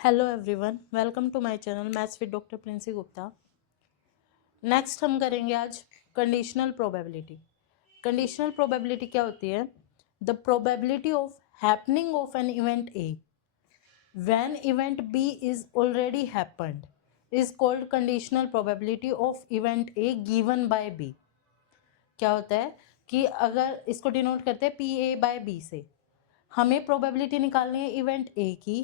Hello everyone, welcome to my channel maths with doctor Princy Gupta. Next हम करेंगे आज conditional probability. Conditional probability क्या होती है? The probability of happening of an event A when event B is already happened is called conditional probability of event A given by B. क्या होता है कि अगर इसको डिनोट करते हैं पी ए बाय बी से, हमें प्रोबेबिलिटी निकालनी है इवेंट ए की,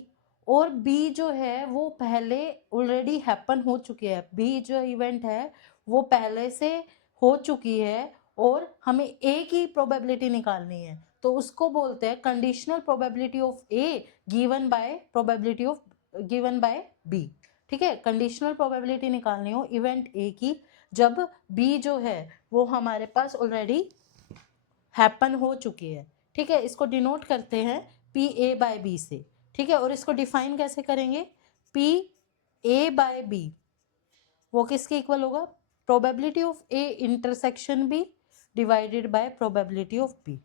और बी जो है वो पहले ऑलरेडी हैपन हो चुकी है। बी जो इवेंट है वो पहले से हो चुकी है और हमें ए की प्रोबेबिलिटी निकालनी है, तो उसको बोलते हैं conditional probability of A given by probability of given by B. ठीक है, कंडीशनल प्रोबेबिलिटी निकालनी हो इवेंट ए की जब बी जो है वो हमारे पास ऑलरेडी हैपन हो चुकी है। ठीक है, इसको डिनोट करते हैं पी ए बाय बी से। ठीक है, और इसको डिफाइन कैसे करेंगे? पी ए बाय बी वो किसके इक्वल होगा? Probability of A intersection B divided by probability of B.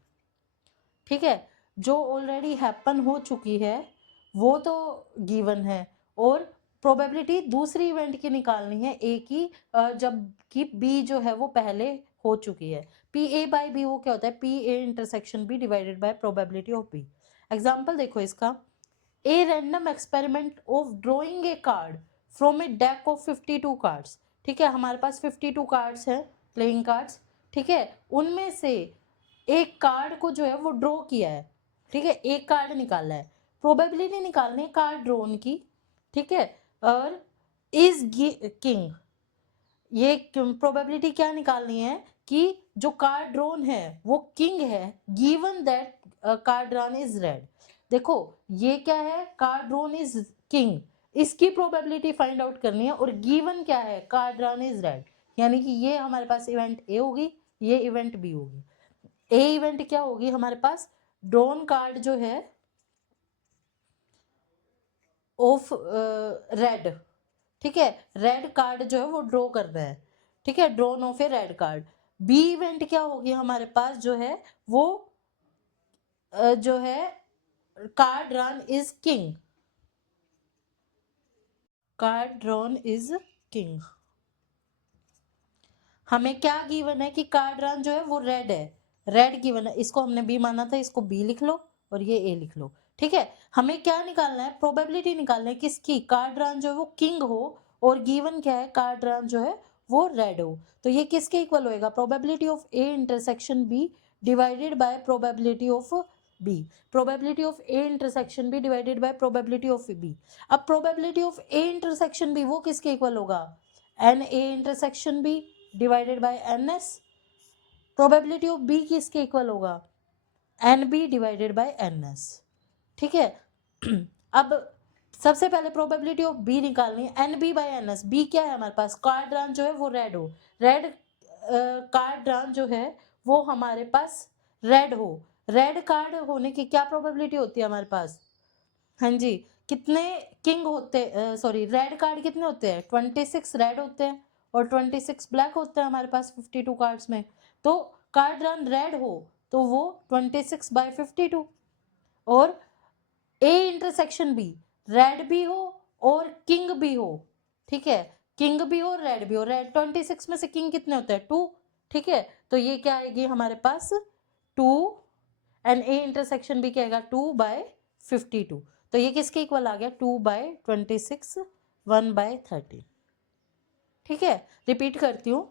ठीक है, जो ऑलरेडी हैपन हो चुकी है वो तो गिवन है, और प्रोबेबिलिटी दूसरी इवेंट की निकालनी है ए की जबकि बी जो है वो पहले हो चुकी है। पी ए बाई बी वो क्या होता है? P A intersection B divided by probability of B. Example देखो इसका, a random experiment of drawing a card from a deck of 52 cards. ठीक है, हमारे पास 52 कार्ड्स हैं, प्लेइंग कार्ड्स। ठीक है, उनमें से एक कार्ड को जो है वो ड्रॉ किया है। ठीक है, एक कार्ड निकाला है, प्रोबेबिलिटी निकालनी है कार्ड ड्रॉन की। ठीक है, और इज किंग, ये प्रोबेबिलिटी क्या निकालनी है कि जो कार्ड ड्रॉन है वो किंग है given that card drawn is red. देखो ये क्या है? कार्ड ड्रॉन इज किंग, इसकी प्रोबेबिलिटी फाइंड आउट करनी है, और गिवन क्या है? Card drawn is red. यानी कि ये हमारे पास इवेंट ए होगी, ये इवेंट बी होगी। ए इवेंट क्या होगी हमारे पास? ड्रॉन कार्ड जो है ऑफ रेड। ठीक है, रेड कार्ड जो है वो ड्रॉ कर रहा है। ठीक है, drawn of a red card. B event क्या होगी हमारे पास जो है वो जो है card drawn is king, card drawn is king. हमें क्या गिवन है कि कार्ड ड्रॉन जो है वो रेड है, रेड गिवन है, इसको हमने बी माना था, इसको बी लिख लो और ये ए लिख लो। ठीक है, हमें क्या निकालना है? प्रोबेबिलिटी निकालना है किसकी? कार्ड ड्रॉन जो है वो किंग हो, और गिवन क्या है? कार्ड ड्रॉन जो है वो रेड हो। तो ये किसके इक्वल होएगा? Probability of A intersection B divided by probability of B. Probability of A intersection B divided by probability of B. अब probability of A intersection B वो किसके इक्वल होगा? N A intersection B divided by N S. Probability of B किसके equal होगा? N B divided by N S. ठीक है, अब सबसे पहले प्रोबेबिलिटी ऑफ बी निकालनी है, N B by n S. B क्या है हमारे पास? कार्ड ड्रॉन जो है वो रेड हो, रेड कार्ड ड्रॉन जो है वो हमारे पास रेड हो। रेड कार्ड होने की क्या प्रोबेबिलिटी होती है हमारे पास? हाँ जी, कितने किंग होते, सॉरी रेड कार्ड कितने होते हैं? 26 रेड होते हैं और 26 ब्लैक होते हैं हमारे पास 52 कार्ड्स में। तो कार्ड रन रेड हो तो वो 26 बाय 52, और ए इंटरसेक्शन बी रेड भी हो और किंग भी हो। ठीक है, किंग भी हो रेड भी हो। रेड 26 में से किंग कितने होते हैं? 2। ठीक है, तो ये क्या आएगी हमारे पास? 2, एंड ए इंटरसेक्शन भी क्या आएगा? 2 बाय 52। तो ये किसके इक्वल आ गया? 2 बाय 26, 1 बाय 30। ठीक है, रिपीट करती हूँ,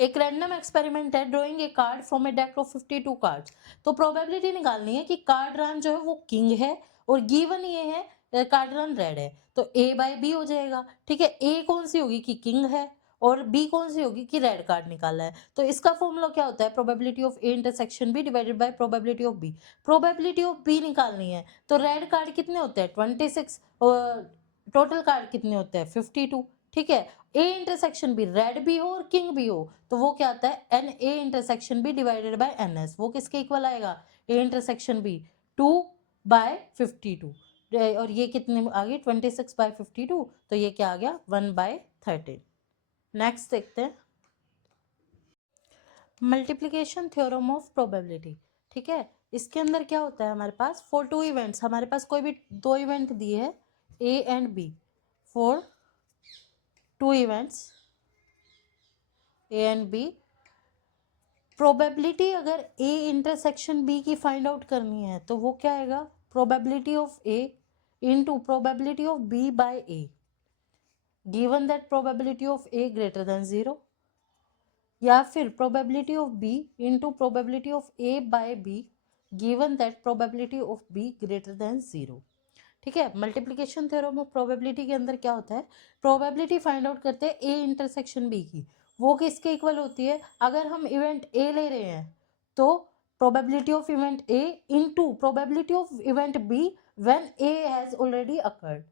एक रैंडम एक्सपेरिमेंट है drawing a card from a deck of 52 cards. तो प्रोबेबिलिटी निकालनी है कि कार्ड रन जो है वो किंग है, और गिवन ये है कार्ड रन रेड है, तो ए बाय बी हो जाएगा। ठीक है, ए कौन सी होगी? कि किंग है, और बी कौन सी होगी? कि रेड कार्ड निकाला है। तो इसका फॉर्मूला क्या होता है? Probability of A intersection B divided by probability of B. Probability of B निकालनी है, तो रेड कार्ड कितने होते हैं? 26, टोटल कार्ड कितने होते हैं? 52। ठीक है, ए इंटरसेक्शन बी रेड भी हो और किंग भी हो, तो वो क्या आता है? N A intersection B divided by N S. वो किसके इक्वल आएगा? ए इंटरसेक्शन बी 2 बाय 52, और ये कितने आ गई? 26 बाय 52, तो ये क्या आ गया? 1 बाय 13। नेक्स्ट देखते हैं मल्टीप्लीकेशन थ्योरम ऑफ प्रोबेबिलिटी। ठीक है, इसके अंदर क्या होता है हमारे पास? फॉर टू इवेंट्स, हमारे पास कोई भी दो इवेंट दिए है, A and B for two events A and B, probability अगर A इंटरसेक्शन B की फाइंड आउट करनी है तो वो क्या आएगा, probability of A into probability of B by A, given that probability of A greater than 0, या फिर probability of B into probability of A by B, given that probability of B greater than 0। ठीक है, multiplication theorem of probability के अंदर क्या होता है, probability find out करते हैं ए इंटरसेक्शन बी की, वो किसके इक्वल होती है, अगर हम इवेंट ए ले रहे हैं तो probability of event A into probability of event B when A has already occurred.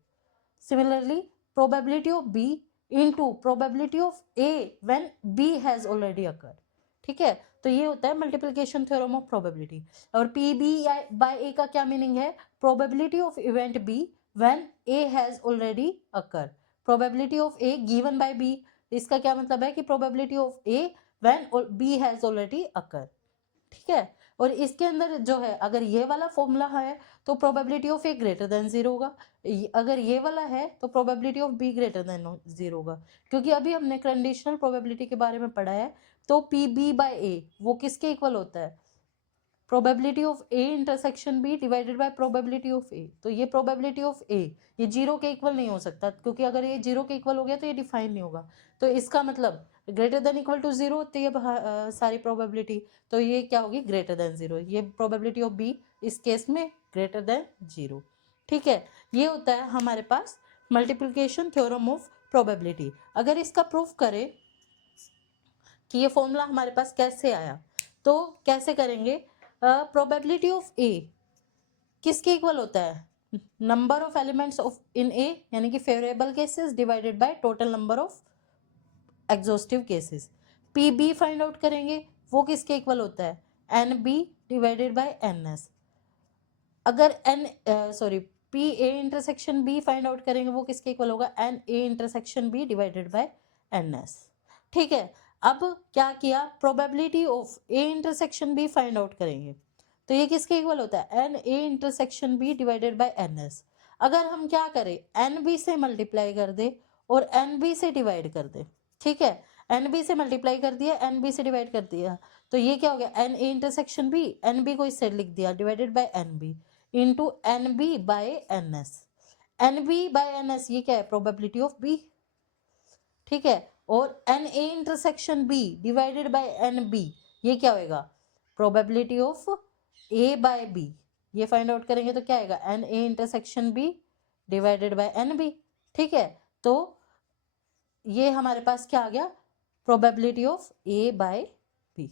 Similarly probability of B into probability of A when B has already occurred. ठीक है, तो ये होता है मल्टीप्लिकेशन थ्योरम ऑफ प्रोबेबिलिटी। और P B by A का क्या meaning है, probability of event B when A has already occur, probability of A given by B, इसका क्या मतलब है कि probability of A when B has already occur. ठीक है, और इसके अंदर जो है अगर ये वाला फॉर्मूला है तो probability of A greater than 0 होगा, अगर ये वाला है तो probability of be greater than 0 होगा, क्योंकि अभी हमने कंडीशनल प्रोबेबिलिटी के बारे में पढ़ा है। तो पी बी बाय ए वो किसके इक्वल होता है, probability of A intersection B divided by probability of A. तो ये प्रोबेबिलिटी ऑफ ए ये 0 के इक्वल नहीं हो सकता, क्योंकि अगर ये 0 के इक्वल हो गया तो ये डिफाइन नहीं होगा, तो इसका मतलब ग्रेटर देन इक्वल टू 0 होती है सारी प्रोबेबिलिटी, तो ये क्या होगी, ग्रेटर देन 0, ये प्रोबेबिलिटी ऑफ बी इस केस में ग्रेटर देन 0। ठीक है, ये होता है हमारे पास मल्टीप्लिकेशन थ्योरम ऑफ प्रोबेबिलिटी। अगर इसका प्रूफ करें कि ये फॉर्मूला हमारे पास कैसे आया, तो कैसे करेंगे, प्रोबेबिलिटी ऑफ ए किसके इक्वल होता है, number of elements of in A यानी कि favourable cases divided by total number of exhaustive cases. P B find out करेंगे, वो किसके इक्वल होता है, N B divided by N S. अगर P A intersection B find out करेंगे, वो किसके इक्वल होगा, N A intersection B divided by N S. ठीक है, अब क्या किया, probability of A intersection B find out करेंगे, तो ये किसके इक्वल होता है, n A intersection B divided by N S. अगर हम क्या करें, एन बी से मल्टीप्लाई कर दे और एन बी से डिवाइड कर दे, ठीक है, एन बी से मल्टीप्लाई कर दिया, एन बी से डिवाइड कर दिया, तो ये क्या हो गया, n A intersection B, n B को इस साइड लिख दिया divided by n B into n B by N S. N B by N S ये क्या है, प्रोबेबिलिटी ऑफ बी। ठीक है, और n A intersection B divided by n B ये क्या होएगा, probability of A by B. ये फाइंड आउट करेंगे तो क्या आएगा, N A intersection B divided by n B. ठीक है, तो ये हमारे पास क्या आ गया, probability of A by B.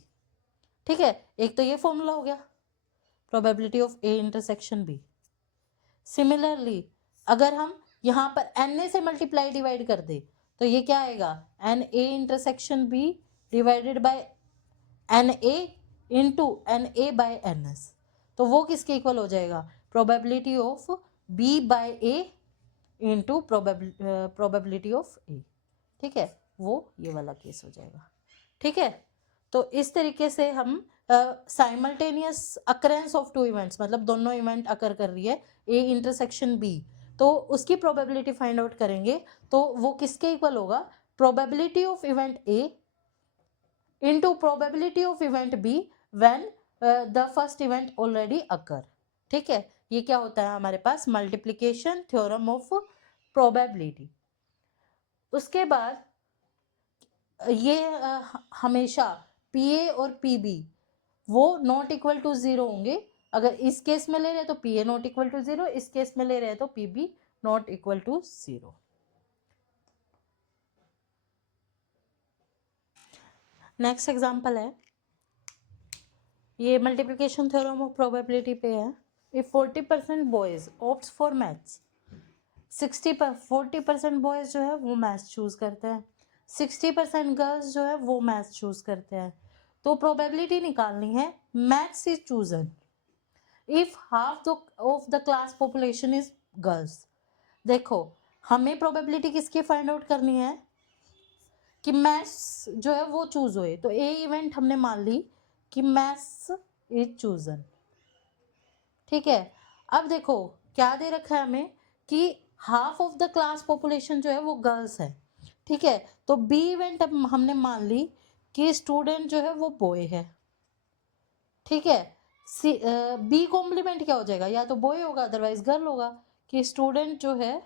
ठीक है, एक तो ये फॉर्मूला हो गया, probability of A intersection B. Similarly अगर हम यहाँ पर एन ए से मल्टीप्लाई डिवाइड कर दे तो ये क्या आएगा, N A intersection B divided by N A into N A by N S, तो वो किसके इक्वल हो जाएगा, probability of B by A into probability of A. ठीक है, वो ये वाला केस हो जाएगा। ठीक है, तो इस तरीके से हम simultaneous occurrence of two events, मतलब दोनों इवेंट अकर कर रही है ए इंटरसेक्शन बी, तो उसकी प्रोबेबिलिटी फाइंड आउट करेंगे, तो वो किसके इक्वल होगा, probability of event A into probability of event B when the first event already occur. ठीक है, ये क्या होता है हमारे पास, मल्टीप्लिकेशन थ्योरम ऑफ प्रोबेबिलिटी। उसके बाद ये हमेशा पी ए और पी बी वो नॉट इक्वल टू 0 होंगे। अगर इस केस में ले रहे तो P A not equal to 0, इस केस में ले रहे तो P B not equal to 0। Next example है, ये मल्टीप्लिकेशन थ्योरम ऑफ प्रोबेबिलिटी पे है। If 40% boys opts for maths, 40% boys जो है वो मैथ्स चूज करते हैं, 60% गर्ल्स जो है वो मैथ्स चूज करते हैं, तो प्रोबेबिलिटी निकालनी है maths is chosen if half of the class population is girls. देखो हमें प्रोबेबिलिटी किसकी फाइंड आउट करनी है कि मैथ्स जो है वो चूज होए, तो ए इवेंट हमने मान ली कि मैथ्स इज चूजन। ठीक है, अब देखो क्या दे रखा है हमें कि half of the class population जो है वो गर्ल्स है, ठीक है। तो बी इवेंट अब हमने मान ली कि स्टूडेंट जो है वो बॉय है, ठीक है। बी कॉम्प्लीमेंट क्या हो जाएगा, या तो बॉय होगा अदरवाइज गर्ल होगा, कि स्टूडेंट जो है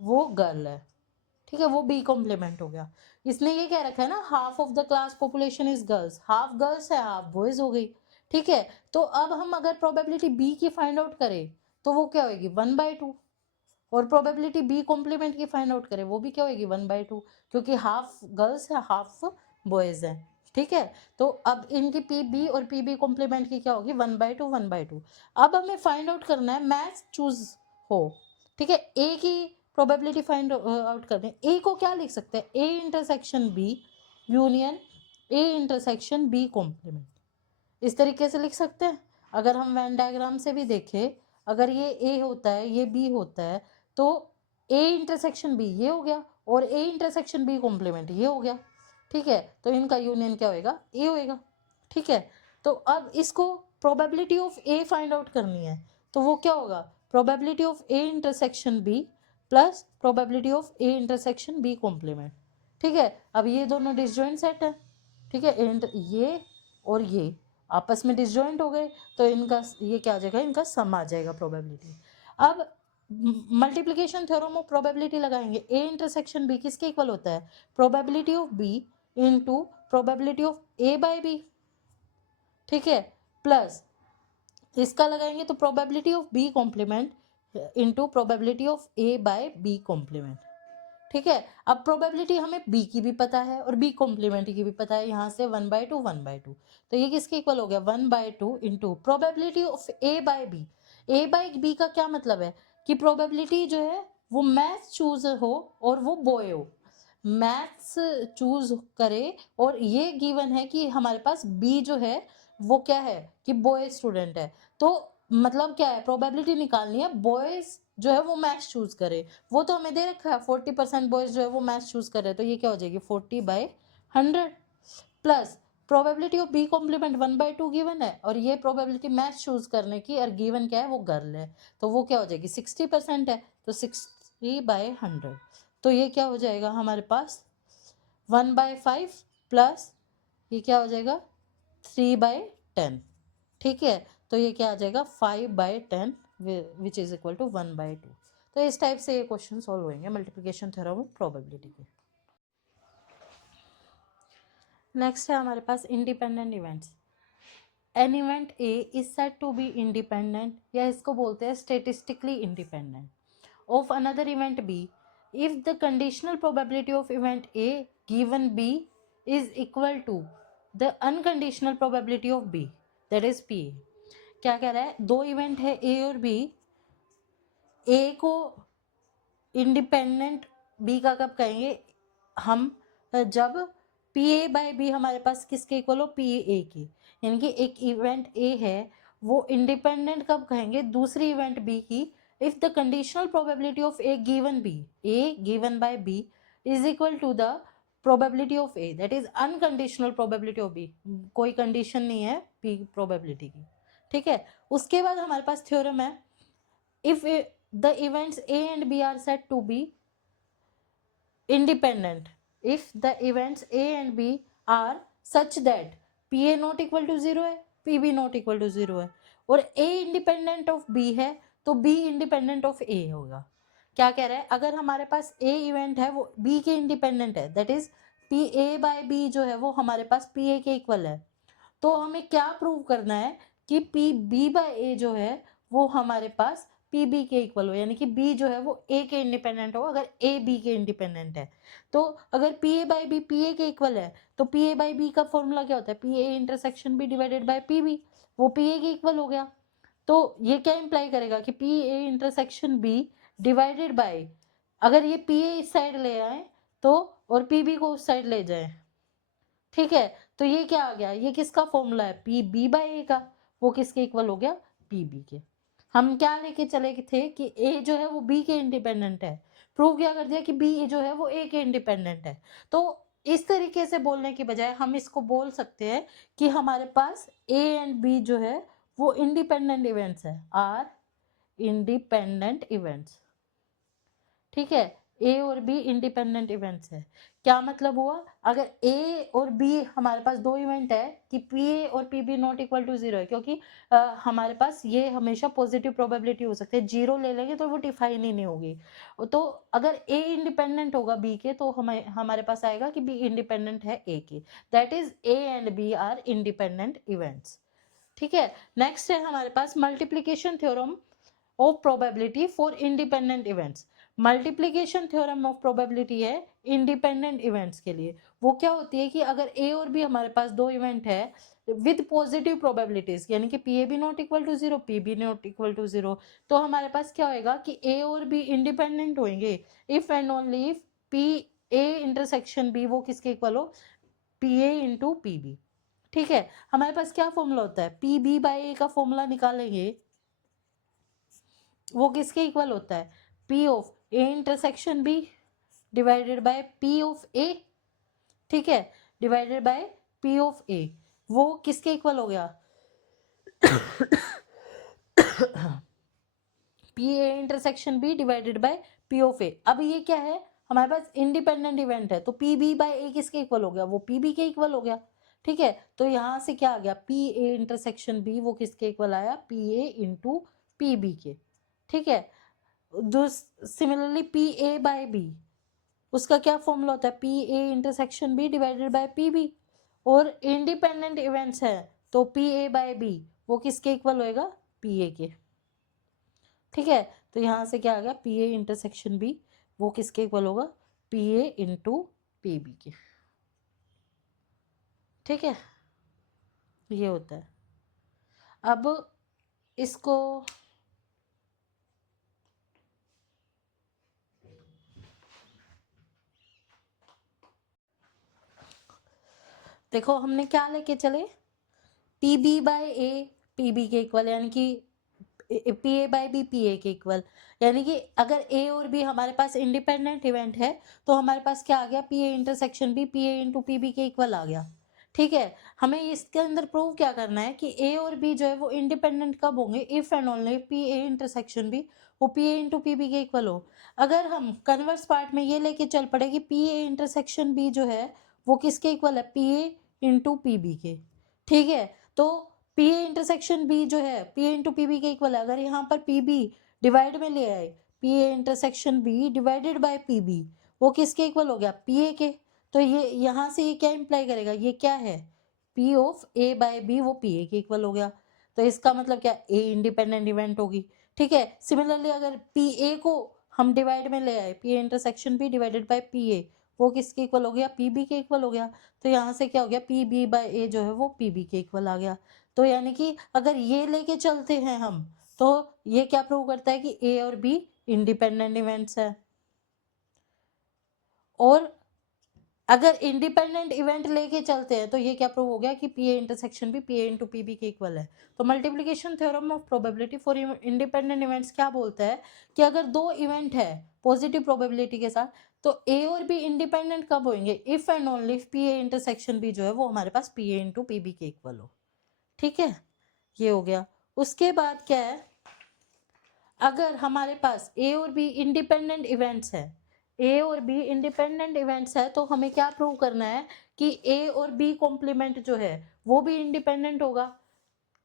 वो गर्ल है, ठीक है, वो बी कॉम्प्लीमेंट हो गया। इसने ये क्या रखा है ना, half of the class population is girls, half girls है हाफ बॉयज हो गई, ठीक है। तो अब हम अगर प्रोबेबिलिटी बी की फाइंड आउट करें तो वो क्या होगी 1/2, और प्रोबेबिलिटी बी कॉम्प्लीमेंट की फाइंड आउट करें वो भी क्या होगी 1/2, क्योंकि हाफ गर्ल्स है हाफ बॉयज है, ठीक है। तो अब इनकी पी बी और पी बी कॉम्प्लीमेंट की क्या होगी 1/2 1/2। अब हमें फाइंड आउट करना है मैच चूज हो, ठीक है, ए की प्रोबेबिलिटी फाइंड आउट करनी है। ए को क्या लिख सकते हैं, A intersection B union A intersection B complement, इस तरीके से लिख सकते हैं। अगर हम वेन डायग्राम से भी देखें, अगर ये ए होता है ये बी होता है, तो ए इंटरसेक्शन बी ये हो गया और ए इंटरसेक्शन बी कॉम्प्लीमेंट ये हो गया, ठीक है। तो इनका यूनियन क्या होएगा, ए होएगा, ठीक है। तो अब इसको probability of A find out करनी है, तो वो क्या होगा, probability of A intersection B plus probability of A intersection B complement, ठीक है। अब ये दोनों डिसजॉइंट सेट है, ठीक है, ये और ये आपस में डिसजॉइंट हो गए, तो इनका ये क्या आ जाएगा, इनका सम आ जाएगा प्रोबेबिलिटी। अब मल्टीप्लिकेशन थ्योरम ऑफ प्रोबेबिलिटी लगाएंगे, ए इंटरसेक्शन बी किसके इक्वल होता है, probability of B into probability of A by B, ठीक है, प्लस इसका लगाएंगे तो probability of B complement into probability of A by B complement, ठीक है। अब प्रोबेबिलिटी हमें बी की भी पता है और बी कॉम्प्लीमेंट की भी पता है, यहाँ से 1/2 1/2, तो ये किसके इक्वल हो गया 1/2 into probability of A by B. A by B का क्या मतलब है कि प्रोबेबिलिटी जो है वो मैथ्स चूज हो और वो बॉय हो, मैथ्स चूज करे, और ये गिवन है कि हमारे पास बी जो है वो क्या है कि बॉय स्टूडेंट है, तो मतलब क्या है, प्रोबेबिलिटी निकालनी है बॉयज जो है वो मैथ्स चूज करे, वो तो हमें दे रखा है 40% बॉयज जो है वो मैथ्स चूज कर रहे हैं, तो ये क्या हो जाएगी 40/100 plus probability of B complement 1/2 given है, और ये प्रोबेबिलिटी मैथ्स चूज करने की, और गिवन क्या है वो गर्ल है, तो वो क्या हो जाएगी 60% है, तो 60/100, तो ये क्या हो जाएगा हमारे पास 1/5 प्लस ये क्या हो जाएगा 3/10, ठीक है। तो ये क्या आ जाएगा 5/10 विच इज इक्वल टू 1/2। तो इस टाइप से ये क्वेश्चन सॉल्व होंगे मल्टीप्लिकेशन थ्योरम ऑफ प्रोबेबिलिटी के। नेक्स्ट है हमारे पास independent events. An event A is said to be independent, या इसको बोलते हैं statistically independent, of another event B if the conditional probability of event A given B is equal to the unconditional probability of B, that is PA। क्या कह रहा है, दो event है A और B, A को इंडिपेंडेंट B का कब कहेंगे हम, जब PA/B हमारे पास किसके इक्वल हो, PA की, यानी कि एक इवेंट A है वो इंडिपेंडेंट कब कहेंगे दूसरी इवेंट B की, if the conditional probability of A given B, A given by B is equal to the probability of A, that is unconditional probability of B, कोई कंडीशन नहीं है P probability की, ठीक है। उसके बाद हमारे पास थ्योरम है, if the events A and B are said to be independent, if the events A and B are such that PA not equal to 0 है, PB not equal to 0 है, और A इंडिपेंडेंट ऑफ B है तो B independent of A होगा। क्या कह रहा है, अगर हमारे पास A इवेंट है वो B के इंडिपेंडेंट है, दैट इज PA/B जो है वो हमारे पास PA के इक्वल है, तो हमें क्या प्रूव करना है कि PB/A जो है वो हमारे पास PB के इक्वल हो, यानी कि B जो है वो A के इंडिपेंडेंट हो, अगर A B के इंडिपेंडेंट है। तो अगर PA/B PA के इक्वल है तो PA/B का फॉर्मूला क्या होता है, PA intersection B divided by PB, वो PA के इक्वल हो गया। तो ये क्या इंप्लाई करेगा कि PA intersection B divided by, अगर ये PA इस साइड ले आए तो और PB को उस साइड ले जाए, ठीक है। तो ये क्या आ गया, ये किसका फॉर्मूला है PB/A का, वो किसके इक्वल हो गया PB के। हम क्या लेके चले थे कि A जो है वो B के इंडिपेंडेंट है, प्रूव क्या कर दिया कि B जो है वो A के इंडिपेंडेंट है। तो इस तरीके से बोलने की बजाय हम इसको बोल सकते हैं कि हमारे पास A एंड B जो है वो इंडिपेंडेंट इवेंट्स है, आर इंडिपेंडेंट इवेंट्स, ठीक है, ए और बी इंडिपेंडेंट इवेंट्स है। क्या मतलब हुआ, अगर ए और बी हमारे पास दो इवेंट है कि पी ए और P B not equal to zero है, क्योंकि हमारे पास ये हमेशा पॉजिटिव प्रोबेबिलिटी हो सकती है, जीरो ले लेंगे तो वो डिफाइन ही नहीं होगी। तो अगर ए इंडिपेंडेंट होगा बी के तो हमारे पास आएगा कि बी इंडिपेंडेंट है ए के, that is A and B are independent events. ठीक है, नेक्स्ट है हमारे पास multiplication theorem of probability for independent events. Multiplication theorem of probability है इंडिपेंडेंट इवेंट्स के लिए। वो क्या होती है कि अगर ए और बी हमारे पास दो इवेंट है विद पॉजिटिव प्रोबेबिलिटीज, यानी कि P A B not equal to zero, P B not equal to zero, तो हमारे पास क्या होएगा कि ए और बी इंडिपेंडेंट होंगे if and only if P A intersection B वो किसके इक्वल हो, P A into P B. ठीक है, हमारे पास क्या फॉर्मूला होता है, पी बी बाई ए का फॉर्मूला निकालेंगे, वो किसके इक्वल होता है, P of A intersection B divided by P of A. ठीक है, divided by P of A, वो किसके इक्वल हो गया, P A intersection B divided by P of A. अब ये क्या है, हमारे पास इंडिपेंडेंट इवेंट है, तो पी बी बाय ए किसके इक्वल हो गया, वो पी बी के इक्वल हो गया। ठीक है, तो यहां से क्या आ गया, पी ए इंटरसेक्शन बी वो किसके इक्वल आया, P A into P B के। ठीक है, similarly P A by B, उसका क्या फॉर्मूला होता है, P A intersection B divided by P B, और इंडिपेंडेंट इवेंट्स है तो पी ए बाय बी वो किसके इक्वल होएगा, पी ए के। ठीक है, तो यहां से क्या आ गया, पी ए इंटरसेक्शन बी वो किसके इक्वल होगा, P A into P B के। ठीक है, ये होता है। अब इसको देखो, हमने क्या लेके चले, P B by A P B के इक्वल, यानी कि P A by B P A के इक्वल, यानी कि अगर ए और बी हमारे पास इंडिपेंडेंट इवेंट है तो हमारे पास क्या आ गया, P A intersection B P A into P B के इक्वल आ गया। ठीक है, हमें इसके अंदर प्रूव क्या करना है कि ए और बी जो है वो इंडिपेंडेंट कब होंगे, if and only P A intersection B वो P A into P B के इक्वल हो। अगर हम कन्वर्स पार्ट में ये लेके चल पड़े कि पी ए इंटरसेक्शन बी जो है वो किसके इक्वल है, P A into P B के। ठीक है, तो पी ए इंटरसेक्शन बी जो है P A into P B के इक्वल है, अगर यहाँ पर पी बी डिवाइड में ले आए, P A intersection B divided by P B वो किसके इक्वल हो गया, पी ए के। तो ये यहाँ से ये क्या इंप्लाई करेगा, ये क्या है, P of A by B वो पी ए के इक्वल हो गया। तो इसका मतलब क्या, ए इंडिपेंडेंट इवेंट होगी। ठीक है, सिमिलरली अगर पी ए को हम डिवाइड में ले आए, P A intersection B divided by P A वो किसके इक्वल हो गया, पी बी के इक्वल हो गया। तो यहाँ से क्या हो गया, पी बी बाय ए जो है वो पी बी के इक्वल आ गया। तो यानी कि अगर ये लेके चलते हैं हम, तो ये क्या प्रूव करता है कि ए और बी इंडिपेंडेंट इवेंट्स है। और अगर इंडिपेंडेंट इवेंट लेके चलते हैं तो ये क्या प्रूव हो गया कि P A intersection B P A into P B के इक्वल है। तो multiplication theorem of probability for independent events क्या बोलता है कि अगर दो इवेंट है पॉजिटिव प्रोबेबिलिटी के साथ तो ए और बी इंडिपेंडेंट कब होंगे, if and only if P A intersection B जो है वो हमारे पास P A into P B के इक्वल हो। ठीक है, ये हो गया। उसके बाद क्या है, अगर हमारे पास ए और बी इंडिपेंडेंट इवेंट्स है, ए और बी इंडिपेंडेंट इवेंट्स है तो हमें क्या प्रूव करना है कि ए और बी कॉम्प्लीमेंट जो है वो भी इंडिपेंडेंट होगा,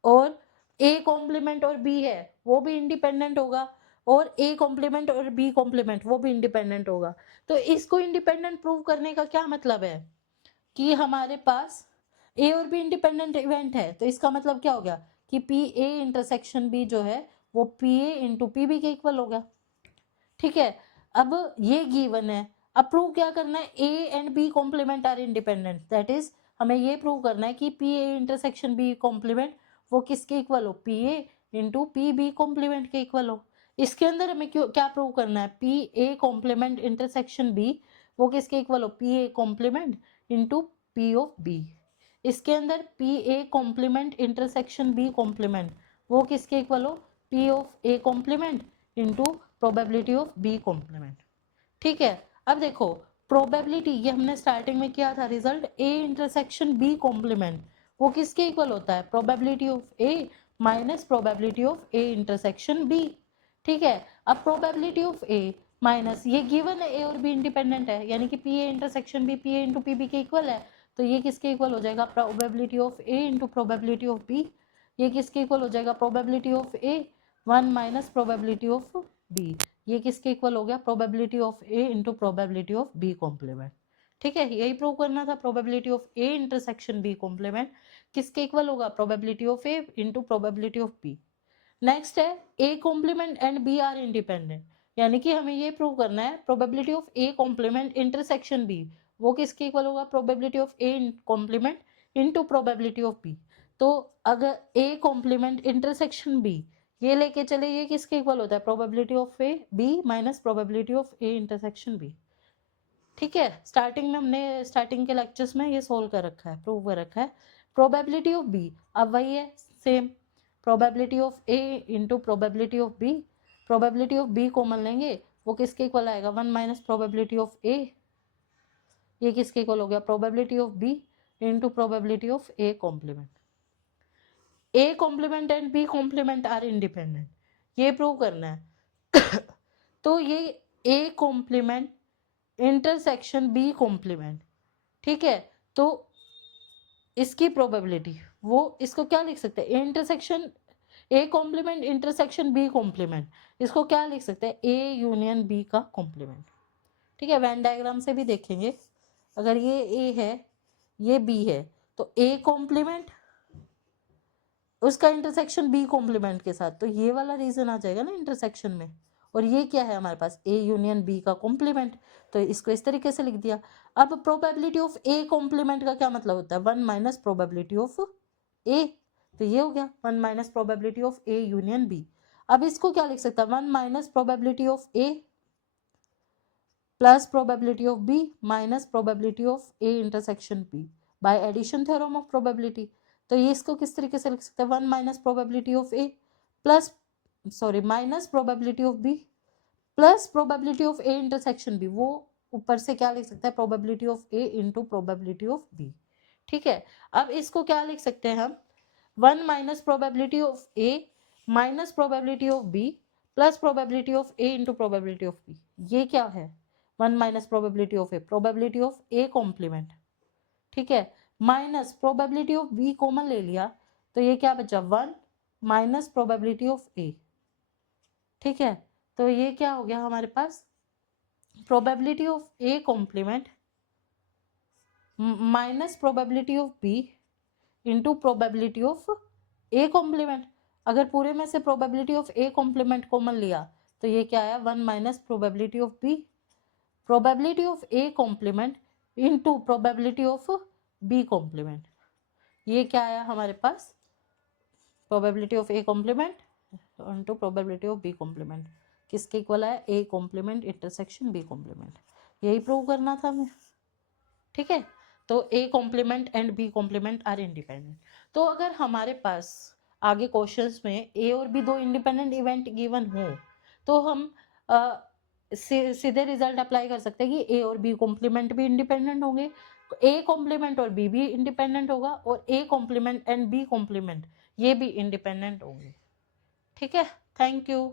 और ए कॉम्प्लीमेंट और बी है वो भी इंडिपेंडेंट होगा, और ए कॉम्प्लीमेंट और बी कॉम्प्लीमेंट वो भी इंडिपेंडेंट होगा। तो इसको इंडिपेंडेंट प्रूव करने का क्या मतलब है कि हमारे पास ए और बी इंडिपेंडेंट इवेंट है, तो इसका मतलब क्या हो गया कि पी ए इंटरसेक्शन बी जो है वो P A into P B के इक्वल हो गया। ठीक है, अब ये गिवन है, अब प्रूव क्या करना है, A and B complement are independent, that is हमें ये प्रूव करना है कि P A intersection B complement वो किसके इक्वल हो, P A into P B complement के इक्वल हो। इसके अंदर हमें क्यों क्या प्रूव करना है, P A complement intersection B वो किसके इक्वल हो, P A complement into P of B. इसके अंदर P A complement intersection B complement वो किसके इक्वल हो, P of A complement into probability of B complement. ठीक है, अब देखो प्रोबेबिलिटी ये हमने स्टार्टिंग में किया था, result A intersection B complement वो किसके इक्वल होता है, probability of A minus probability of A intersection B. ठीक है, अब प्रोबेबिलिटी ऑफ ए माइनस ये गिवन है ए और बी इंडिपेंडेंट है, यानी कि P A intersection B P A into P B के इक्वल है, तो ये किसके इक्वल हो जाएगा, probability of A into probability of B. ये किसके इक्वल हो जाएगा, probability of A 1 minus probability of B. ये किसके इक्वल हो गया, probability of A into probability of B complement. ठीक है, यही प्रूव करना था, probability of A intersection B complement किसके इक्वल होगा, probability of A into probability of B. Next है A complement and B are independent, यानी कि हमें ये प्रूव करना है probability of A complement intersection B वो किसके इक्वल होगा, probability of A complement into probability of B. तो अगर ए कॉम्प्लीमेंट इंटरसेक्शन बी ये लेके चले, ये किसके इक्वल होता है, probability of A B minus probability of A intersection B. ठीक है, स्टार्टिंग में हमने स्टार्टिंग के लेक्चर्स में ये सोल्व कर रखा है, प्रूव कर रखा है। प्रोबेबिलिटी ऑफ बी अब वही है same, probability of A into probability of B. Probability of B common लेंगे, वो किसके इक्वल आएगा, 1 माइनस प्रोबेबिलिटी ऑफ ए। ये किसके इक्वल हो गया, probability of B into probability of A complement. A complement and B complement are independent, ये prove करना है। तो ये A complement intersection B complement, ठीक है, तो इसकी प्रोबेबिलिटी वो इसको क्या लिख सकते हैं, intersection A complement intersection B complement, इसको क्या लिख सकते हैं, ए यूनियन बी का कॉम्प्लीमेंट। ठीक है, वेन डायग्राम से भी देखेंगे, अगर ये ए है ये बी है तो ए कॉम्प्लीमेंट उसका इंटरसेक्शन बी कॉम्प्लीमेंट के साथ, तो ये वाला रीजन आ जाएगा ना इंटरसेक्शन में। और ये क्या है हमारे पास, ए यूनियन बी का कॉम्प्लीमेंट, तो इसको इस तरीके से लिख दिया। अब प्रोबेबिलिटी ऑफ ए कॉम्प्लीमेंट का क्या मतलब होता है, 1 माइनस प्रोबेबिलिटी ऑफ ए, तो ये हो गया 1 minus probability of A union B. अब इसको क्या लिख सकता है, 1 minus probability of A plus probability of B minus probability of A intersection B by addition theorem of probability. तो ये इसको किस तरीके से लिख सकते हैं, 1 minus probability of A plus minus probability of B plus probability of A intersection B, वो ऊपर से क्या लिख सकता है, probability of A into probability of B. ठीक है, अब इसको क्या लिख सकते हैं हम, 1 minus probability of A minus probability of B plus probability of A into probability of B. ये क्या है, 1 minus probability of A, probability of A complement, ठीक है, minus probability of B common ले लिया, तो ये क्या बचा, 1 माइनस प्रोबेबिलिटी ऑफ ए। ठीक है, तो ये क्या हो गया हमारे पास, probability of A complement minus probability of B into probability of A complement. अगर पूरे में से probability of A complement common लिया तो ये क्या आया, 1 minus probability of B, probability of A complement into probability of B complement. ये क्या आया हमारे पास, probability of A complement into probability of B complement, किसके इक्वल आया, A complement intersection B complement. यही प्रूव करना था हमें। ठीक है, तो A complement and B complement are independent. तो अगर हमारे पास आगे क्वेश्चंस में ए और बी दो इंडिपेंडेंट इवेंट गिवन हो तो हम सीधे रिजल्ट अप्लाई कर सकते हैं कि ए और बी कॉम्प्लीमेंट भी इंडिपेंडेंट होंगे, ए कॉम्प्लीमेंट और बी भी इंडिपेंडेंट होगा, और A complement and B complement ये भी इंडिपेंडेंट होंगे। ठीक है, थैंक यू।